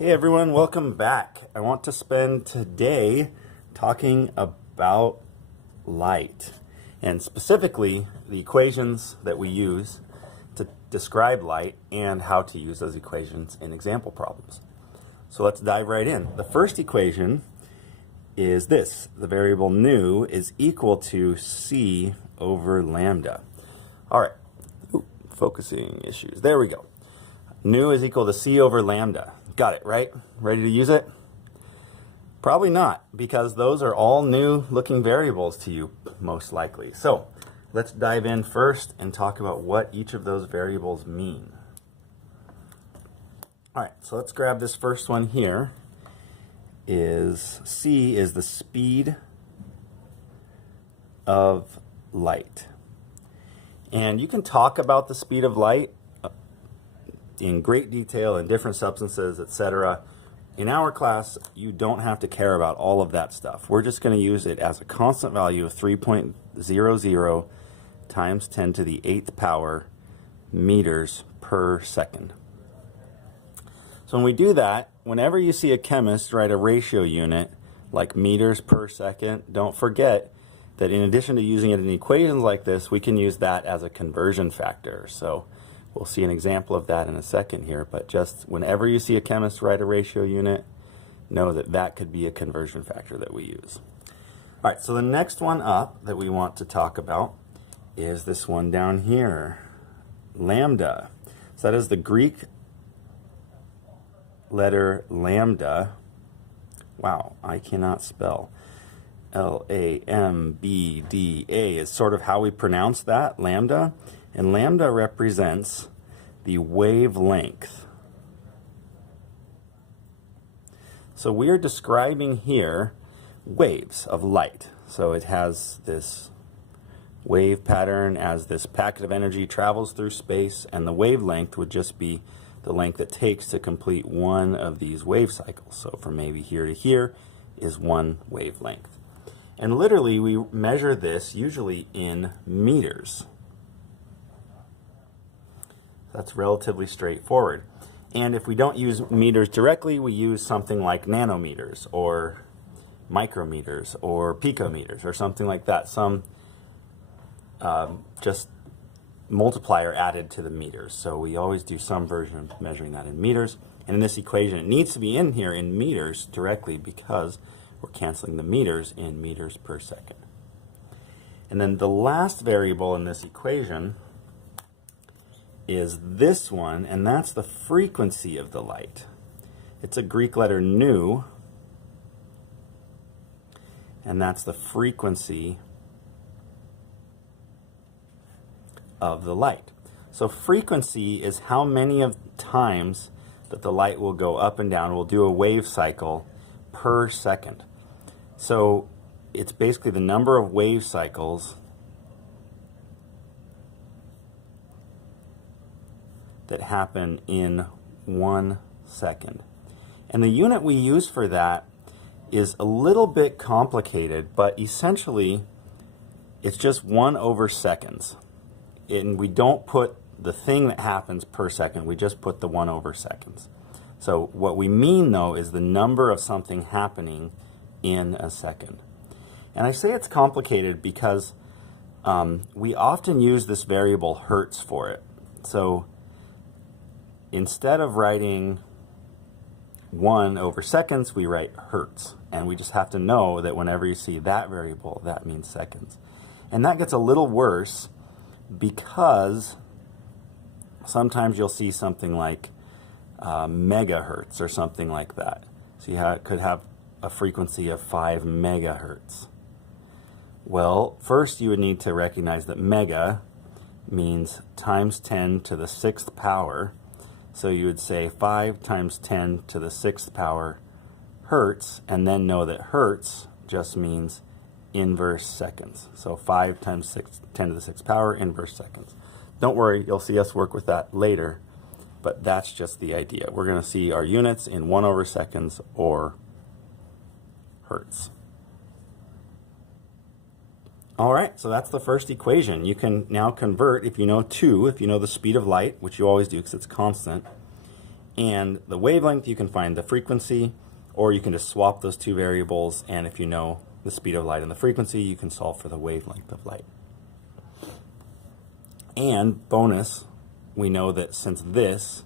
Hey everyone, welcome back. I want to spend today talking about light and specifically the equations that we use to describe light and how to use those equations in example problems. So let's dive right in. The first equation is this. The variable nu is equal to c over lambda. All right, focusing issues. There we go. Nu is equal to c over lambda. Got it, right? Ready to use it? Probably not, because those are all new looking variables to you, most likely. So let's dive in first and talk about what each of those variables mean. All right, so let's grab this first one here. C is the speed of light. And you can talk about the speed of light in great detail in different substances, etc. In our class, you don't have to care about all of that stuff. We're just going to use it as a constant value of 3.00 times 10 to the 8th power meters per second. So when we do that, whenever you see a chemist write a ratio unit like meters per second, don't forget that in addition to using it in equations like this, we can use that as a conversion factor. So we'll see an example of that in a second here, but just whenever you see a chemist write a ratio unit, know that that could be a conversion factor that we use. All right, so the next one up that we want to talk about is this one down here, lambda. So that is the Greek letter lambda. Wow, I cannot spell. L-A-M-B-D-A is sort of how we pronounce that, lambda. And lambda represents the wavelength. So we are describing here waves of light. So it has this wave pattern as this packet of energy travels through space, and the wavelength would just be the length it takes to complete one of these wave cycles. So from maybe here to here is one wavelength. And literally we measure this usually in meters. That's relatively straightforward. And if we don't use meters directly, we use something like nanometers or micrometers or picometers or something like that. Some just multiplier added to the meters. So we always do some version of measuring that in meters. And in this equation, it needs to be in here in meters directly because we're canceling the meters in meters per second. And then the last variable in this equation is this one, and that's the frequency of the light. It's a Greek letter nu, and that's the frequency of the light. So frequency is how many of times that the light will go up and down. We'll do a wave cycle per second. So it's basically the number of wave cycles that happen in 1 second. And the unit we use for that is a little bit complicated, but essentially it's just 1 over seconds. And we don't put the thing that happens per second, we just put the 1 over seconds. So what we mean though is the number of something happening in a second. And I say it's complicated because we often use this variable hertz for it. So instead of writing 1 over seconds, we write hertz. And we just have to know that whenever you see that variable, that means seconds. And that gets a little worse because sometimes you'll see something like megahertz or something like that. So you could have a frequency of 5 megahertz. Well, first you would need to recognize that mega means times 10 to the 6th power. So you would say 5 times 10 to the 6th power hertz, and then know that hertz just means inverse seconds. So 5 times 10 to the 6th power, inverse seconds. Don't worry, you'll see us work with that later, but that's just the idea. We're going to see our units in 1 over seconds or hertz. All right, so that's the first equation. You can now convert, if you know 2, if you know the speed of light, which you always do because it's constant, and the wavelength, you can find the frequency, or you can just swap those two variables, and if you know the speed of light and the frequency, you can solve for the wavelength of light. And bonus, we know that since this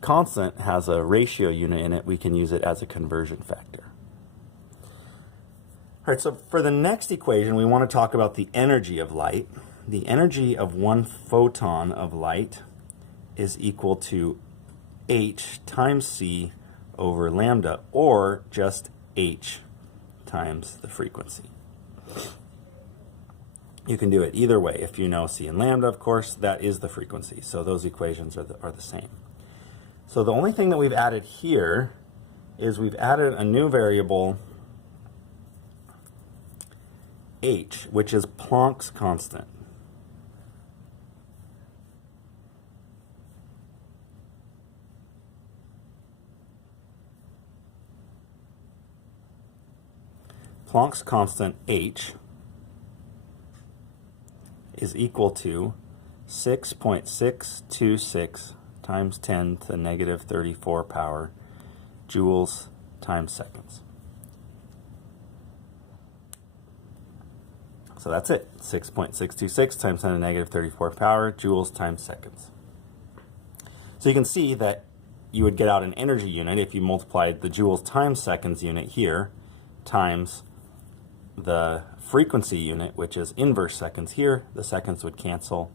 constant has a ratio unit in it, we can use it as a conversion factor. All right, so for the next equation, we want to talk about the energy of light. The energy of one photon of light is equal to h times c over lambda, or just h times the frequency. You can do it either way. If you know c and lambda, of course, that is the frequency. So those equations are the same. So the only thing that we've added here is we've added a new variable, h, which is Planck's constant. Planck's constant, h, is equal to 6.626 times 10 to the negative 34 power joules times seconds. So that's it, 6.626 times 10 to the negative 34 power joules times seconds. So you can see that you would get out an energy unit if you multiplied the joules times seconds unit here times the frequency unit, which is inverse seconds here. The seconds would cancel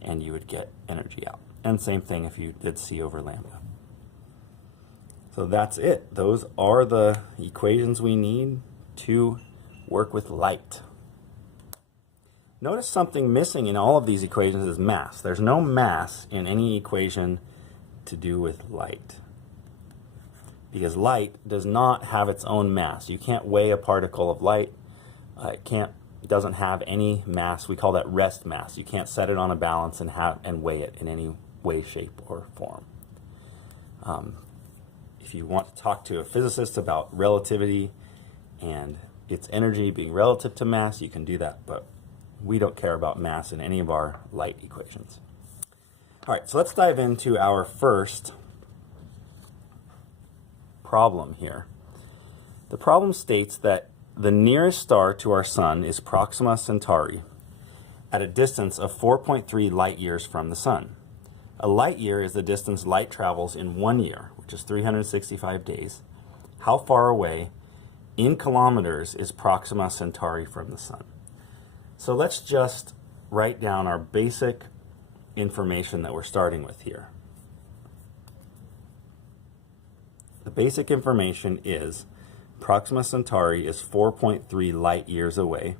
and you would get energy out. And same thing if you did c over lambda. So that's it. Those are the equations we need to work with light. Notice something missing in all of these equations is mass. There's no mass in any equation to do with light, because light does not have its own mass. You can't weigh a particle of light. It doesn't have any mass. We call that rest mass. You can't set it on a balance and weigh it in any way, shape, or form. If you want to talk to a physicist about relativity and its energy being relative to mass, you can do that, but we don't care about mass in any of our light equations. All right, so let's dive into our first problem here. The problem states that the nearest star to our sun is Proxima Centauri at a distance of 4.3 light years from the sun. A light year is the distance light travels in 1 year, which is 365 days. How far away in kilometers is Proxima Centauri from the sun? So let's just write down our basic information that we're starting with here. The basic information is Proxima Centauri is 4.3 light years away.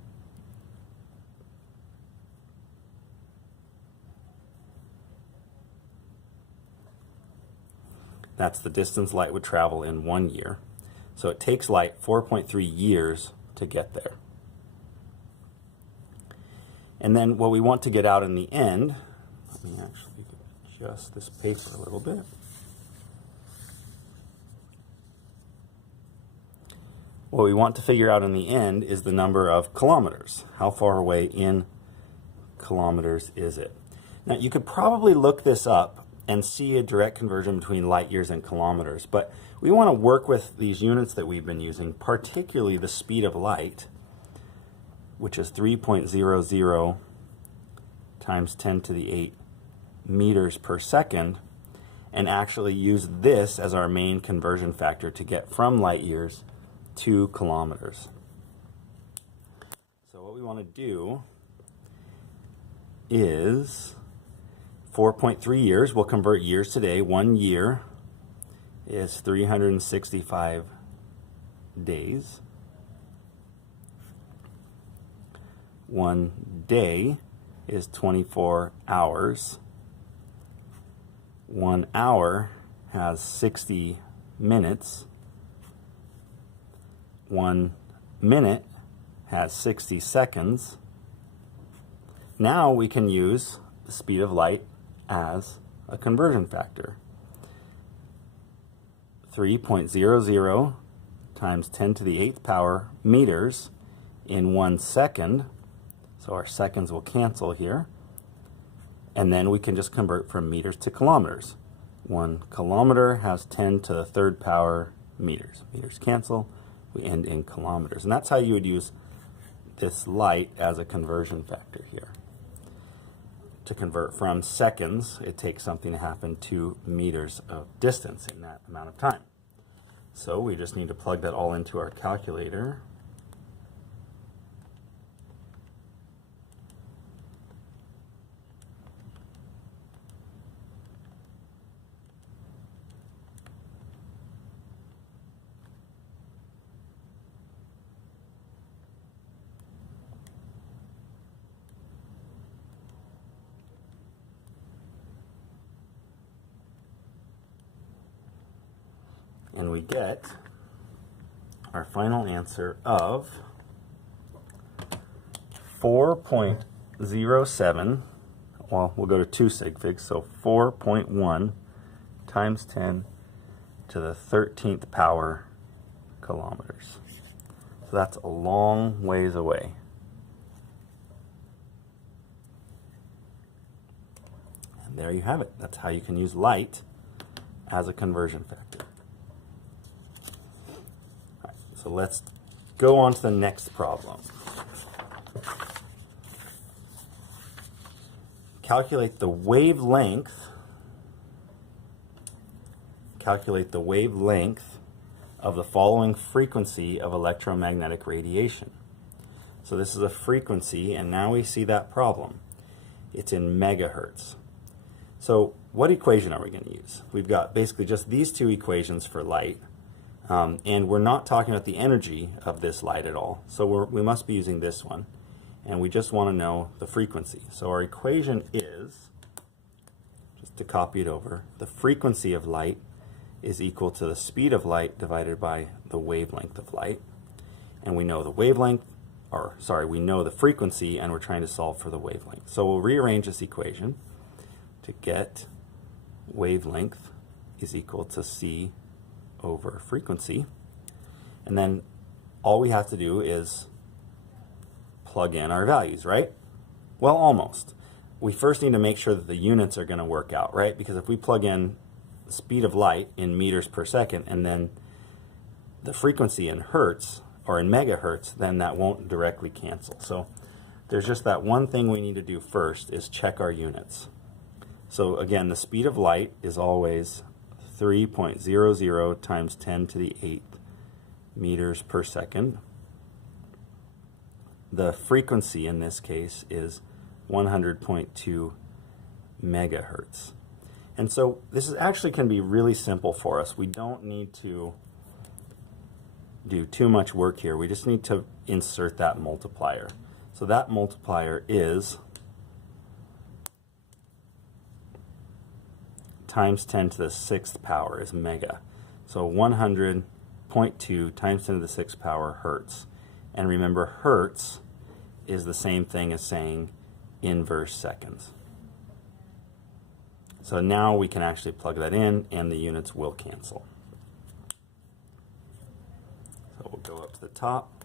That's the distance light would travel in 1 year. So it takes light 4.3 years to get there. And then what we want to get out in the end, let me actually adjust this paper a little bit. What we want to figure out in the end is the number of kilometers. How far away in kilometers is it? Now you could probably look this up and see a direct conversion between light years and kilometers, but we want to work with these units that we've been using, particularly the speed of light, which is 3.00 times 10 to the 8 meters per second, and actually use this as our main conversion factor to get from light years to kilometers. So what we want to do is 4.3 years. We'll convert years today. 1 year is 365 days. 1 day is 24 hours. 1 hour has 60 minutes. 1 minute has 60 seconds. Now we can use the speed of light as a conversion factor. 3.00 times 10 to the 8th power meters in 1 second. So our seconds will cancel here. And then we can just convert from meters to kilometers. 1 kilometer has 10 to the third power meters. Meters cancel, we end in kilometers. And that's how you would use this light as a conversion factor here. To convert from seconds, it takes something to happen to meters of distance in that amount of time. So we just need to plug that all into our calculator. And we get our final answer of 4.07, well, we'll go to 2 sig figs, so 4.1 times 10 to the 13th power kilometers. So that's a long ways away. And there you have it. That's how you can use light as a conversion factor. So let's go on to the next problem. Calculate the wavelength of the following frequency of electromagnetic radiation. So this is a frequency, and now we see that problem. It's in megahertz. So what equation are we going to use? We've got basically just these two equations for light. And we're not talking about the energy of this light at all. So we must be using this one. And we just want to know the frequency. So our equation is, just to copy it over, the frequency of light is equal to the speed of light divided by the wavelength of light. And we know the wavelength, we know the frequency, and we're trying to solve for the wavelength. So we'll rearrange this equation to get wavelength is equal to c over frequency, and then all we have to do is plug in our values, right? Well, almost. We first need to make sure that the units are going to work out, right? Because if we plug in the speed of light in meters per second and then the frequency in hertz or in megahertz, then that won't directly cancel. So there's just that one thing we need to do first is check our units. So again, the speed of light is always 3.00 times 10 to the 8th meters per second. The frequency in this case is 100.2 megahertz. And so this is actually can be really simple for us. We don't need to do too much work here. We just need to insert that multiplier. So that multiplier is times 10 to the 6th power is mega. So 100.2 times 10 to the 6th power hertz. And remember, hertz is the same thing as saying inverse seconds. So now we can actually plug that in and the units will cancel. So we'll go up to the top.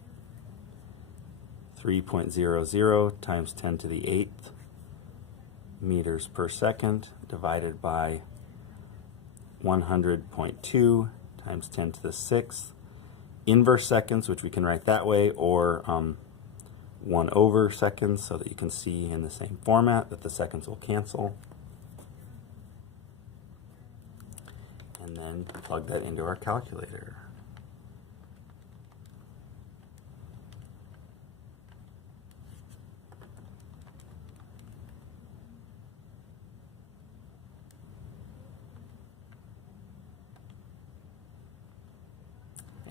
3.00 times 10 to the 8th meters per second divided by 100.2 times 10 to the 6th inverse seconds, which we can write that way, or 1 over seconds, so that you can see in the same format that the seconds will cancel. And then plug that into our calculator.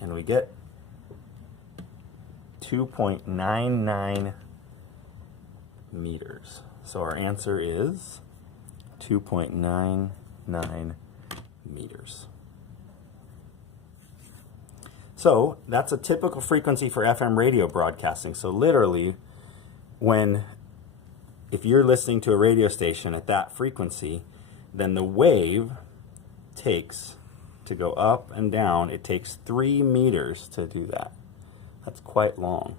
And we get 2.99 meters. So our answer is 2.99 meters. So that's a typical frequency for FM radio broadcasting. So literally, if you're listening to a radio station at that frequency, then the wave takes, to go up and down, it takes 3 meters to do that. That's quite long.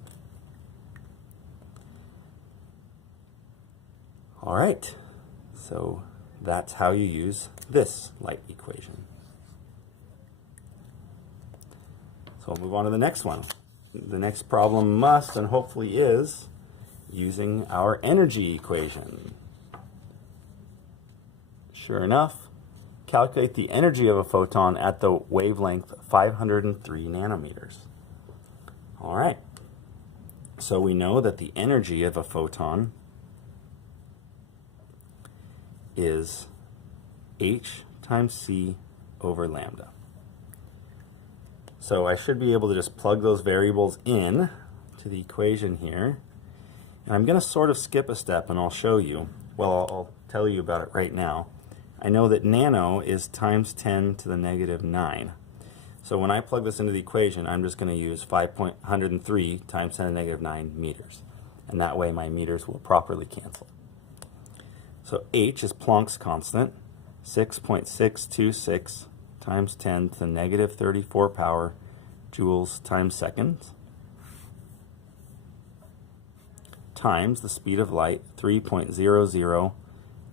All right, so that's how you use this light equation. So we'll move on to the next one. The next problem must and hopefully is using our energy equation. Sure enough, calculate the energy of a photon at the wavelength 503 nanometers. All right, so we know that the energy of a photon is h times c over lambda. So I should be able to just plug those variables in to the equation here. And I'm going to sort of skip a step and I'll show you. Well, I'll tell you about it right now. I know that nano is times 10 to the negative 9. So when I plug this into the equation, I'm just going to use 503 times 10 to the negative 9 meters. And that way my meters will properly cancel. So h is Planck's constant, 6.626 times 10 to the negative 34 power joules times seconds, times the speed of light, 3.00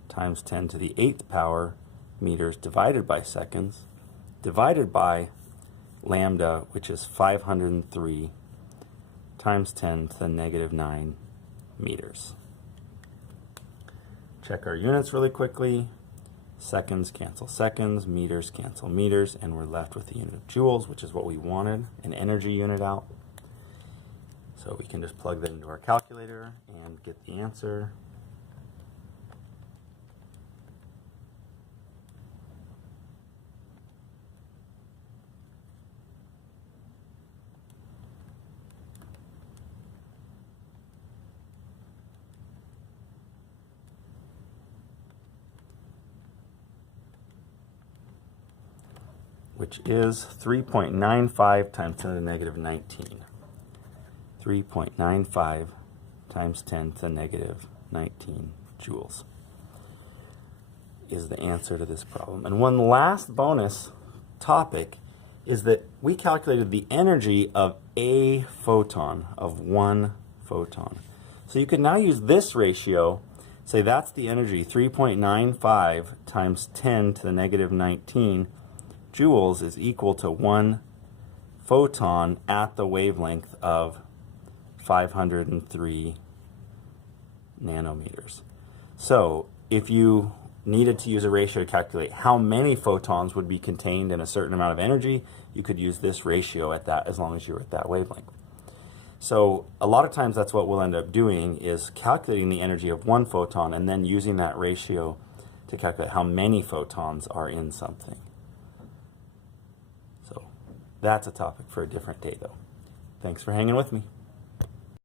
times 10 to the 8th power meters divided by seconds, divided by lambda, which is 503 times 10 to the negative 9 meters. Check our units really quickly. Seconds cancel seconds, meters cancel meters, and we're left with the unit of joules, which is what we wanted, an energy unit out. So we can just plug that into our calculator and get the answer. Which is 3.95 times 10 to the negative 19. 3.95 times 10 to the negative 19 joules is the answer to this problem. And one last bonus topic is that we calculated the energy of a photon, of one photon. So you can now use this ratio, say that's the energy, 3.95 times 10 to the negative 19 joules is equal to one photon at the wavelength of 503 nanometers. So if you needed to use a ratio to calculate how many photons would be contained in a certain amount of energy, you could use this ratio at that, as long as you're at that wavelength. So a lot of times that's what we'll end up doing, is calculating the energy of one photon and then using that ratio to calculate how many photons are in something. So that's a topic for a different day, though. Thanks for hanging with me.